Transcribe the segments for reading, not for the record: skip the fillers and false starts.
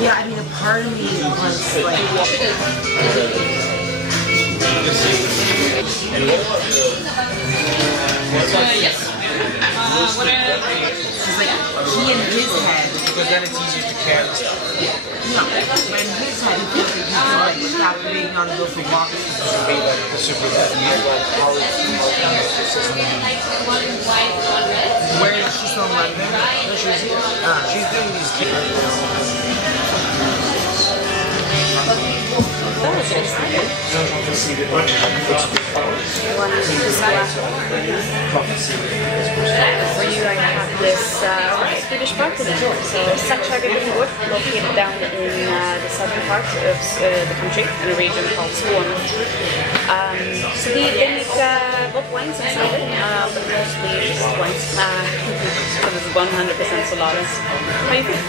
Yeah, I mean, a part of me was like... Yes. Like, he in his head... Because then it's easier to carry stuff. No, but in his head, he feels like he can like stop being on to go for walks. Where is she still in London? No, she's doing these That was exciting. Were you going to have this Swedish birthday? So such a good wood located down in the southern part of the country in a region called Stockholm. So they make both wines and cider, but mostly just wines. So this is 100% Solaris. How do you feel?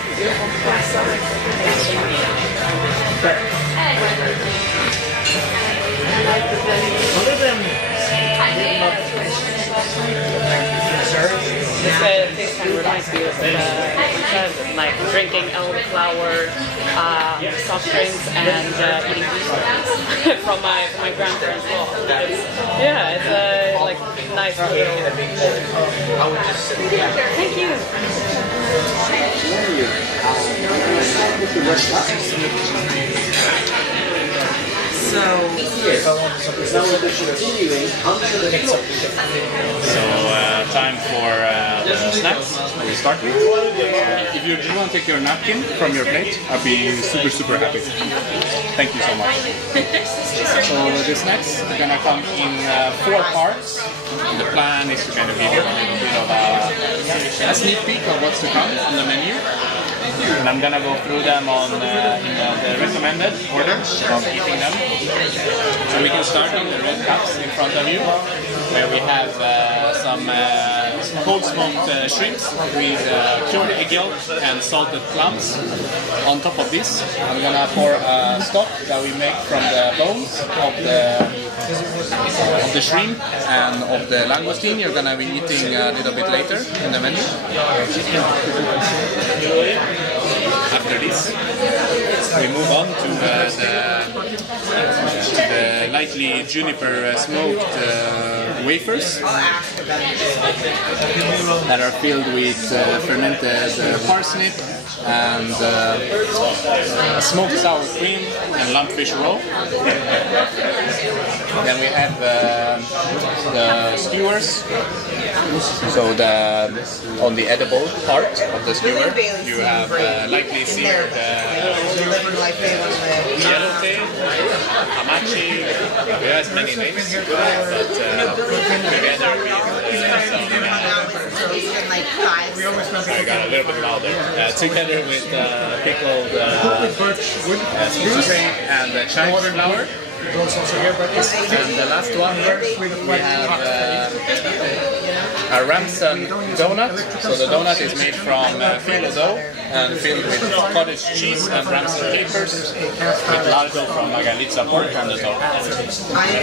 This taste kind of reminds me of like drinking elderflower, soft drinks, and eating beef from my grandparents' law. Yeah, it's like nice. Thank you. So, time for the snacks. We start with. If you just want to take your napkin from your plate, I'll be super happy. Thank you so much. So the snacks are gonna come in 4 parts. The plan is to kind of give you a little bit of a sneak peek of what's to come on the menu. And I'm gonna go through them on in the recommended order of eating them. So we can start in the red cups in front of you, where we have some cold smoked shrimps with cured egg yolk and salted clams. On top of this, I'm gonna pour a stock that we make from the bones of the shrimp and of the langoustine. You're gonna be eating a little bit later in the menu. After this, we move on to the lightly juniper smoked wafers that are filled with fermented parsnip and smoked sour cream and lumpfish roe. Then we have the skewers. So on the edible part of the skewer, you have lightly seared yellowtail, hamachi. It has many names, but together with I got a little bit louder. Together with pickled spruce and chive flour. And the last one here, we have a ramson donut. So the donut is made from phyllo dough and filled with cottage cheese and ramson capers with lardo from Magalitza pork on the top. I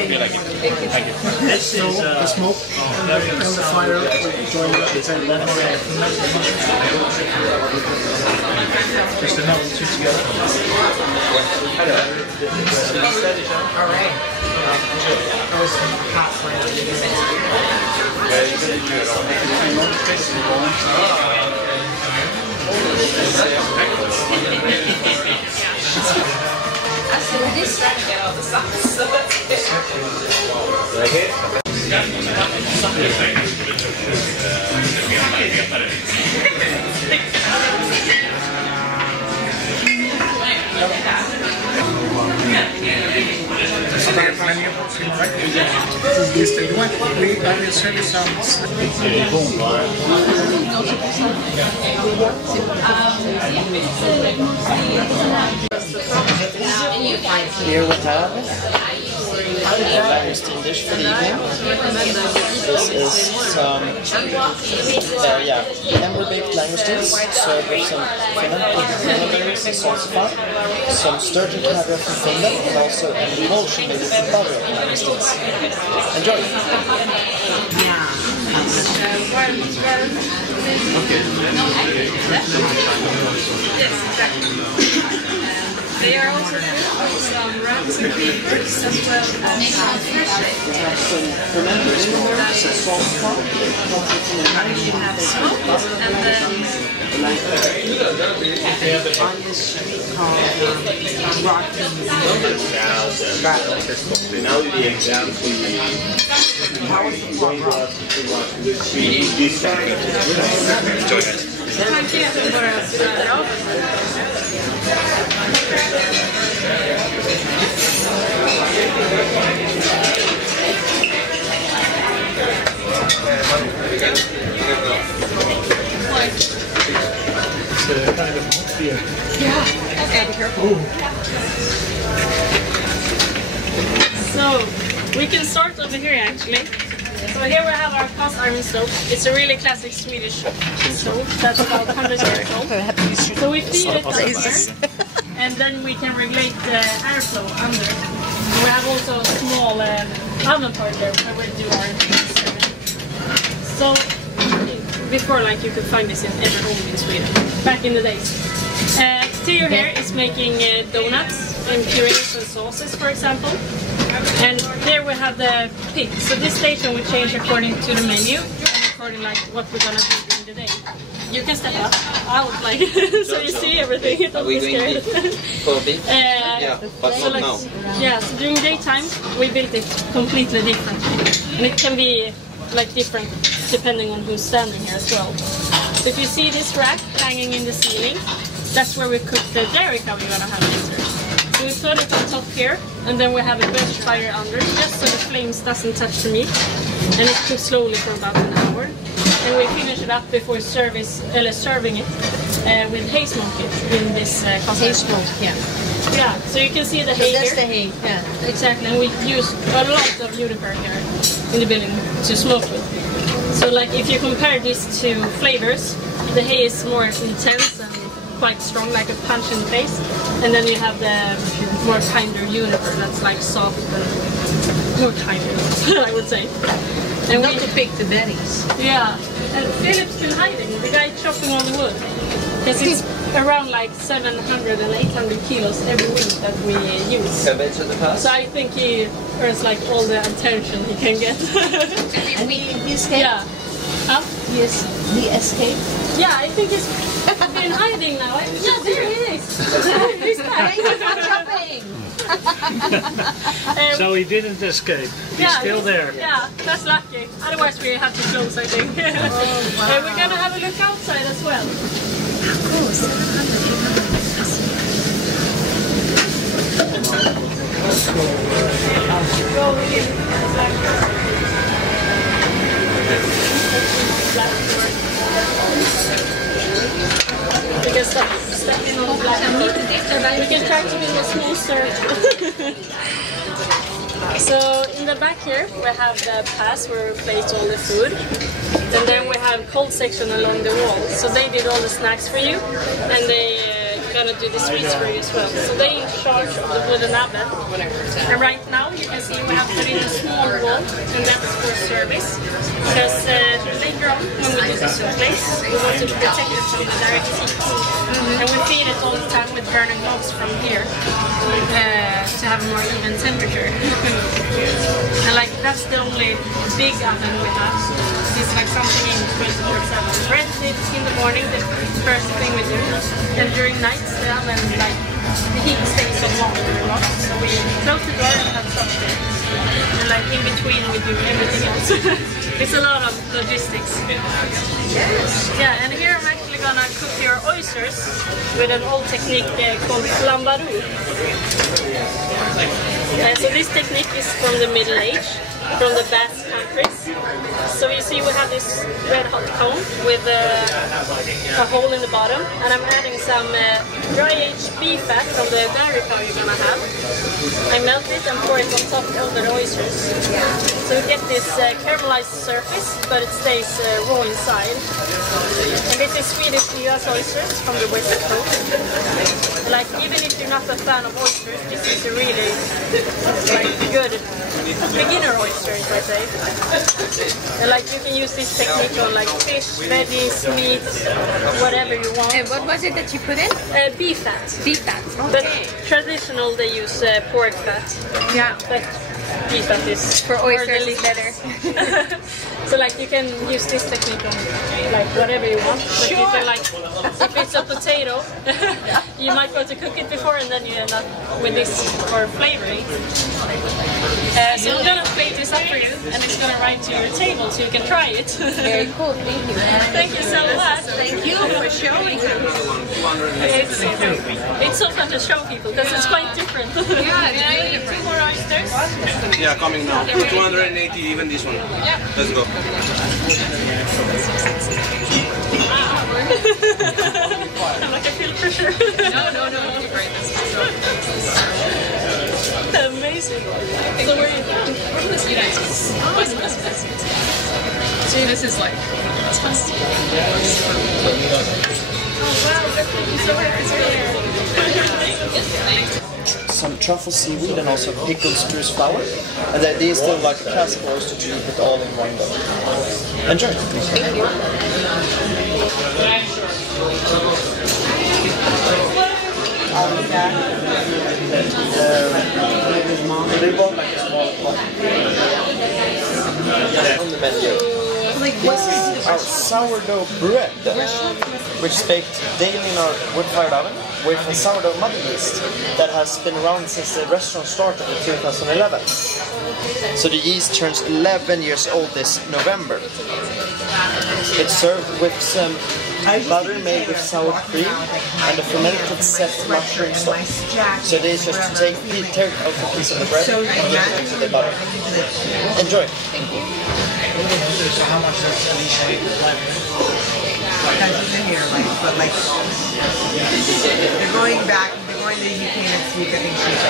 feel like it. Thank you. So the smoke and the fire join at the same level. Just enough to together. all right. That was hot fire. This trying to get all the sauce, so it's good. I will serve you some. Here we have a langoustine dish for the evening. This is some ember-baked langoustines served with some Finland berries and salsa, some sturgeon caviar from Finland, and also an emulsion made with butter langoustines. Enjoy! Yes, exactly. On this street called Rocky. How was the plot rock? Enjoy it. It's kind of hot beer. Yeah, okay, be careful. So, we can start over here actually. So here we have our cast iron stove. It's a really classic Swedish stove that's about 100 years old. So we feed it up here, and then we can regulate the airflow under. We have also a small oven part there where we do our serving. So before, like, you could find this in every home in Sweden back in the days. Theo here is making donuts and purees and sauces, for example. And there we have the pit. So this station will change according to the menu and according like what we're gonna do during the day. You can step out like so you see everything. Don't be scared. Yeah, but so not now. Yeah, so during daytime we built it completely differently. And it can be like different depending on who's standing here as well. So if you see this rack hanging in the ceiling, that's where we cook the dairy cow we're gonna have later. So we put it on top here, and then we have a bench fire under, just so the flames doesn't touch the meat. And it cooks slowly for about an hour. And we finish it up before serving it with hay smoke it in this Hay smoke, yeah. Yeah, so you can see the hay That's here. the hay, yeah. Exactly, and we use a lot of juniper here in the building to smoke with. So like if you compare these two flavors, the hay is more intense and quite strong, like a punch in the face, and then you have the more kinder juniper that's like soft and more kinder, I would say. And Not to pick the berries. yeah, and Philip's been hiding, the guy chopping all the wood, because it's around like 700 and 800 kilos every week that we use. So I think he earns like all the attention he can get. And he escaped? Yeah. Huh? Yes, he escaped. Yeah, I think he's been hiding now. Yeah, there he is. He's back. Shopping! So he didn't escape. He's still there. Yeah, that's lucky. Otherwise we have to close, I think. And we're gonna have a look outside as well. Cool, 700, 800. Go over here. We can step in on the black. We can try to do a small circle. So in the back here we have the pass where we place all the food, and then we have cold section along the wall. So they did all the snacks for you, and they gonna do the sweets for you as well. So they in charge of the wooden oven. And right now you can see we have put in a small wall, and that's for service. Because later on when we do the place, we want to protect it from the direct heat. And we feed it all the time with burning logs from here to have a more even temperature. And like that's the only big oven we have. It's like something in 24/7. Bread is in the morning, the first thing we do. And during nights the oven, like the heat stays so long in the rocks. So we close the door and have stuff there. And like in between we do everything else. It's a lot of logistics. Yes. Yeah, and here I'm actually gonna cook your oysters with an old technique called flambarou. So this technique is from the Middle Age, from the Basque countries. So you see we have this red hot cone with a hole in the bottom, and I'm adding some dry aged beef fat from the dairy cow you're gonna have. I melt it and pour it on top of the oysters. So you get this caramelized surface, but it stays raw inside. And this is Swedish US oysters from the West Coast. Like, even if you're not a fan of oysters, this is a really like good beginner oysters, I say. And like, you can use this technique on like fish, veggies, meat, whatever you want. And what was it that you put in? Beef fat. Beef fat. But Okay. traditional, they use pork fat. Yeah. But beef fat is For more oysters, it's delicious. better. So like, you can use this technique on like whatever you want. But you can, like, if it's a potato, you might go to cook it before and then you end up with this for flavoring. So I'm gonna plate this up for you, and it's gonna arrive to your table so you can try it. Very cool, thank you. Thank you so much. Thank you for showing us. It's so fun to show people because it's quite different. Yeah, it's really different. 2 more oysters. Yeah, coming now. 280 even this one. Yeah. Let's go. I'm like, I feel pressure. No, you're great. Amazing. So where are you from? We're from the United States. See, this is like, that's fun. Some truffle seaweed and also pickled spruce flower. And the idea is still like a classic oyster to eat it all in one go. Enjoy! Thank you. They bought like a small pot. On the menu. This is our sourdough bread, which is baked daily in our wood-fired oven with a sourdough mother yeast that has been around since the restaurant started in 2011. So the yeast turns 11 years old this November. It's served with some butter made with sour cream and a fermented set mushroom stock. So they just take out a piece of the bread and give it into the butter. Enjoy! Thank you. So how much does each week? Because it's in here, like, but like, they're going back, they're going to the UK next week, I think she's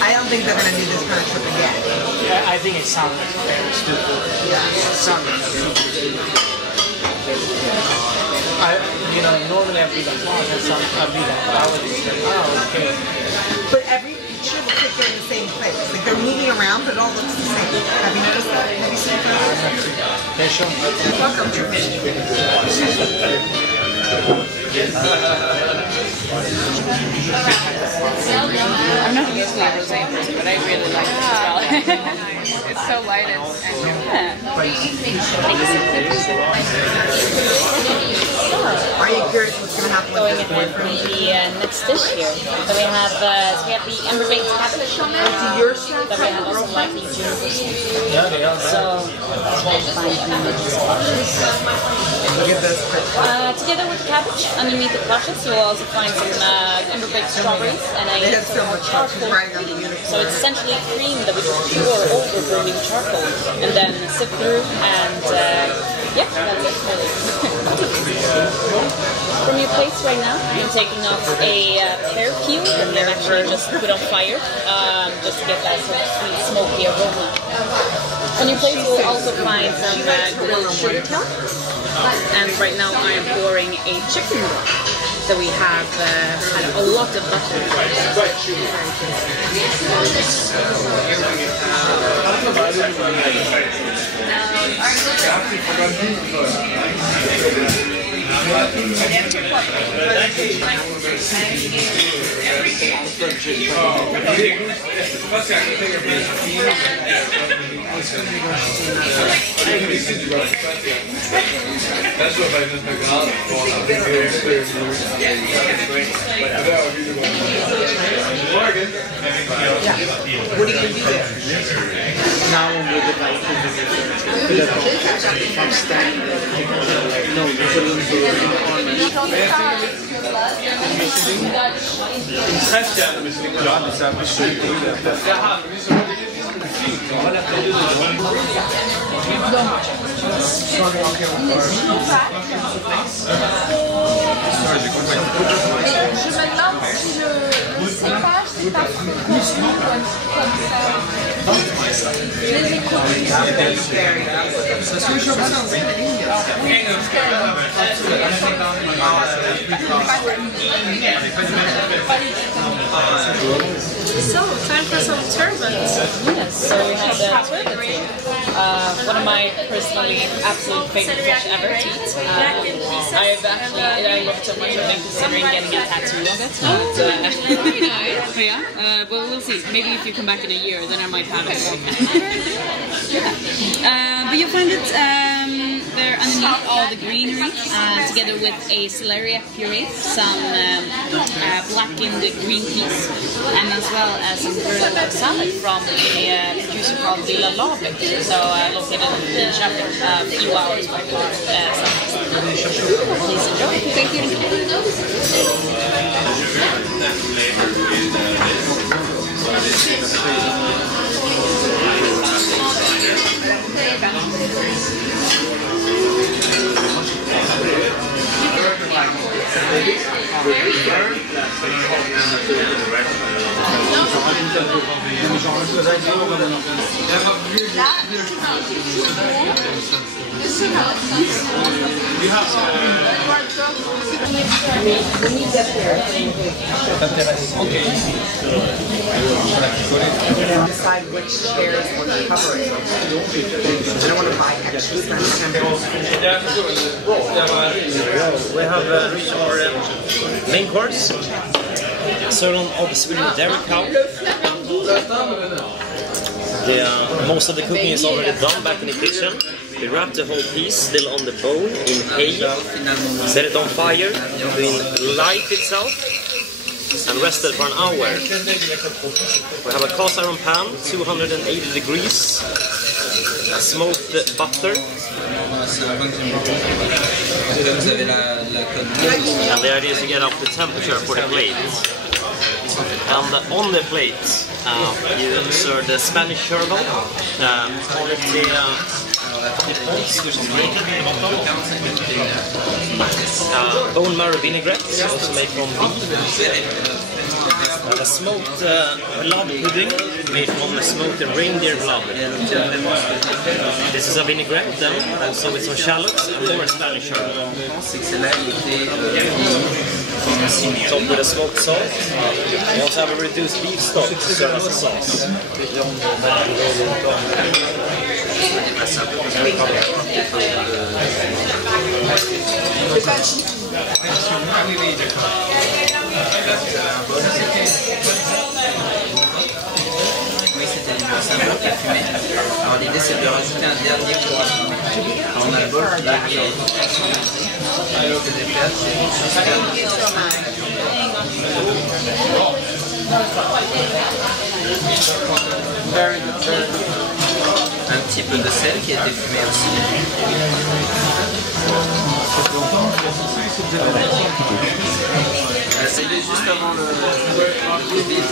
I don't think they're going to do this kind of trip again. Yeah, I think it sounds very stupid. Yeah. It sounds super stupid. Normally I'd be like, wow, that sounds, I'd be like, I would be like, oh, okay. But every picture looks like they're in the same place. Like they're moving around, but it all looks the same. Have you noticed that? Have you seen photos? They're showing I'm not used to rosé person, but I really like it as well. It's so light and Are you curious what's going to happen with Going this ahead with the next dish here. So we have the ember baked cabbage. Your chef But we have also likely juniper. Yeah, they are. So that's what you find underneath the squashes. Look at this. Together with the cabbage, underneath the squashes, you will also find some ember baked strawberries and They have so much fun. She's charcoal. riding on the unicorn. So it's essentially cream that we just pour over burning charcoal and then sift through, and yeah, that's it really. From your plates right now, I'm taking off a pear peel that I've actually just put on fire, just to get that sort of sweet, smoky aroma. On your plates, you'll also find some grilled sugar tail, and right now I am pouring a chicken broth. So we have had a lot of butter. What are you going to do there? Now with the like, from standing there, no, you put in the So, time for some turbans. Yes, so we have the turbans. One of my personally absolute favorite fish ever to eat. I love it so much I've been considering getting a tattoo of it. Very nice. But yeah, well, we'll see. Maybe if you come back in a year, then I might have it. Yeah. But you'll find it there underneath all the greenery, together with a celeria puree, some blackened green peas, and as well as some grilled salad from a producer called Lilla Labe. So located in Sheffield, a few hours by car. Please enjoy. Thank you. Decide which chairs we're covering. I don't want to buy extra samples. We have reached our main course. Sirloin of Swedish dairy cow. Most of the cooking is already done back in the kitchen. We wrap the whole piece still on the bone in hay, set it on fire, then light itself, and rest it for an hour. We have a cast iron pan, 280 degrees, smoked butter, and the idea is to get up the temperature for the plate. And on the plate, you serve the Spanish sherbet, bone marrow vinaigrette, also made from beef. A smoked blood pudding made from smoked reindeer blood. This is a vinaigrette then, also with some shallots and more Spanish sherbet. Topped with a smoked salt. We also have a reduced beef stock to serve as a sauce. Oui, c'était du symbole qui a fumé. Alors l'idée c'est de rajouter un dernier poids. On a le bol qui est un petit peu de sel qui a été fumé aussi. C'était juste avant le Covid,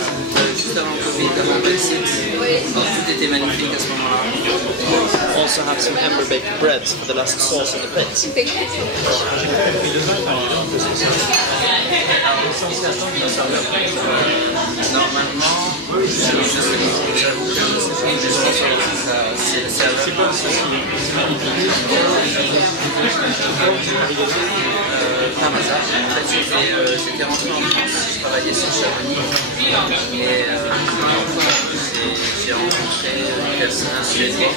avant le Brexit. Tout était magnifique à ce moment-là. Also have some hammer baked bread for the last sauce on the plate. Normalement, c'est un petit peu Ramazan. En fait, c'était rentré en France, je travaillais sur Chamonix. Et j'ai rencontré un Suédois.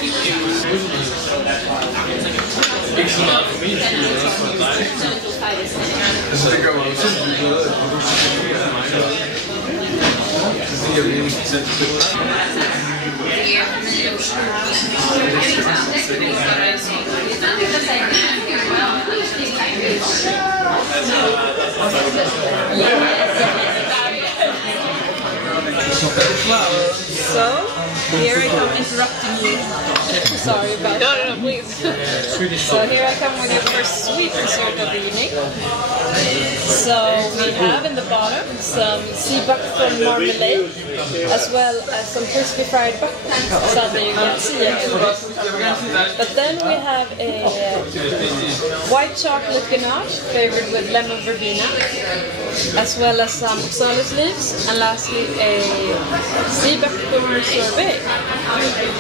So, here I come interrupting you. Sorry about that. No, please. So here I come with your first sweet dessert of the evening. So we have in the bottom some sea buckthorn marmalade, as well as some crispy fried buckthorn, so that you can see it. But then we have a white chocolate ganache flavored with lemon verbena, as well as some oxalis leaves, and lastly a sea buckthorn sorbet.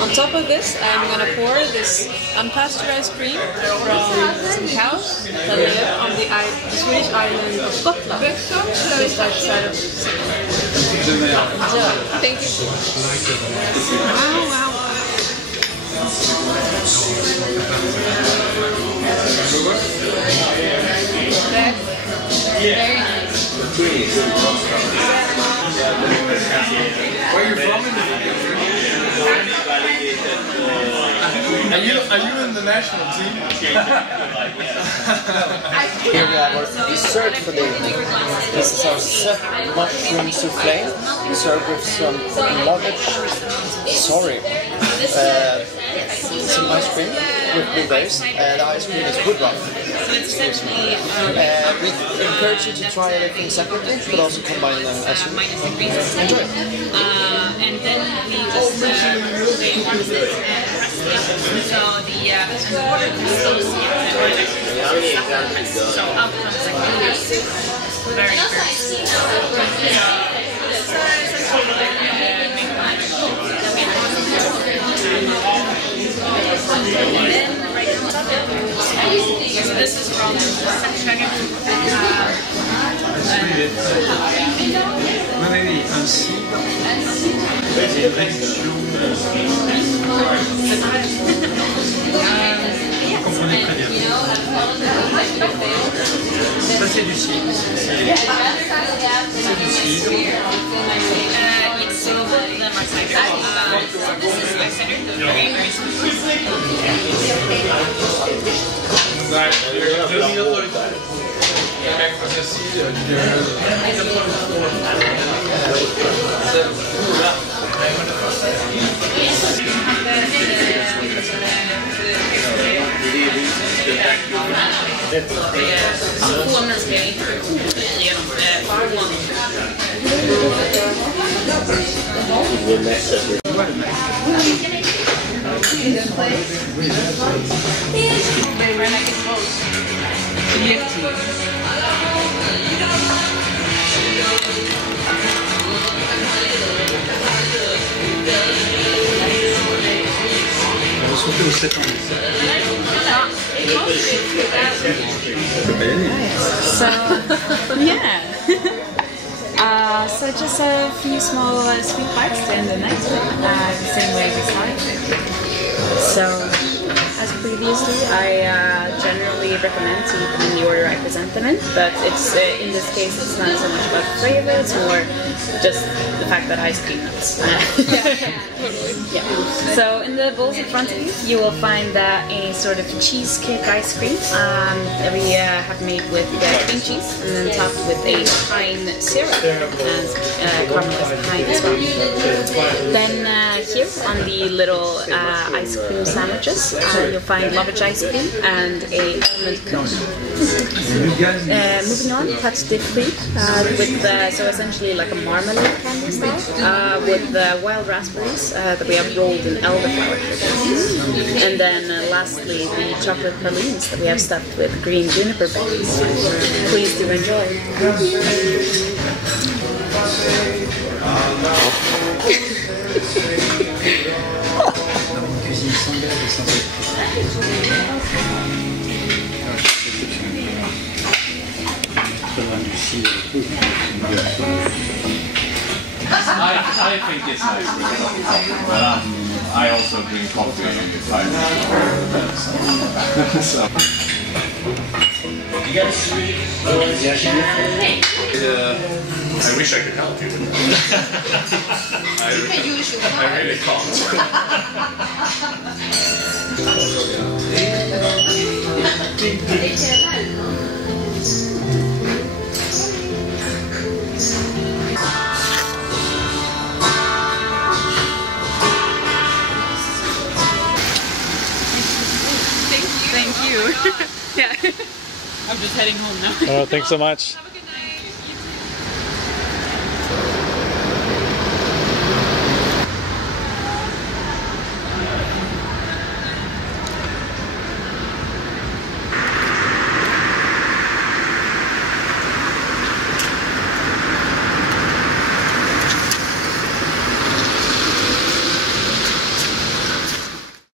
On top of this, I'm going to pour this unpasteurized cream from some cows that live on the Swedish island of Scotland, just outside of Thank you. Wow, wow. Very nice. Where are you from? Are you in the national team? Here we have our dessert for the evening. This is our set mushroom souffle, served with some some ice cream with blueberries. The ice cream is wood rough. So it's essentially We encourage you to try everything separately, but also combine them as you minus degrees. enjoy. And then we just they warms it and press it up. So the water distills the so out comes like clear soup. Very nice. And then right on top of it, so this is from Stockholm. Ça c'est du cidre. C'est du cidre. It's soluble in the cider. This is my cider, very, very sweet. Surtout le 7 ans. So, yeah. So just a few small sweet bites to end the night, the same way we started. So, as previously, I generally recommend to eat in the order I present them in, but it's in this case it's not so much about flavor, it's more just the fact that I speak nuts. Yeah. So in the bowls in front of you, you will find a sort of cheesecake ice cream that we have made with cream cheese and then topped with a pine syrup and caramelized pine as well. Then here on the little ice cream sandwiches, you'll find lovage ice cream and a almond cone. Moving on, pâte de fruits with so essentially like a marmalade candy style with wild raspberries that we have rolled in elderflower sugar. And then lastly, the chocolate pralines that we have stuffed with green juniper berries. Please do enjoy. I think it's nice, but I also drink coffee all the time. So. I wish I could help you. I really can't. Thank you. Yeah. I'm just heading home now. Thanks so much.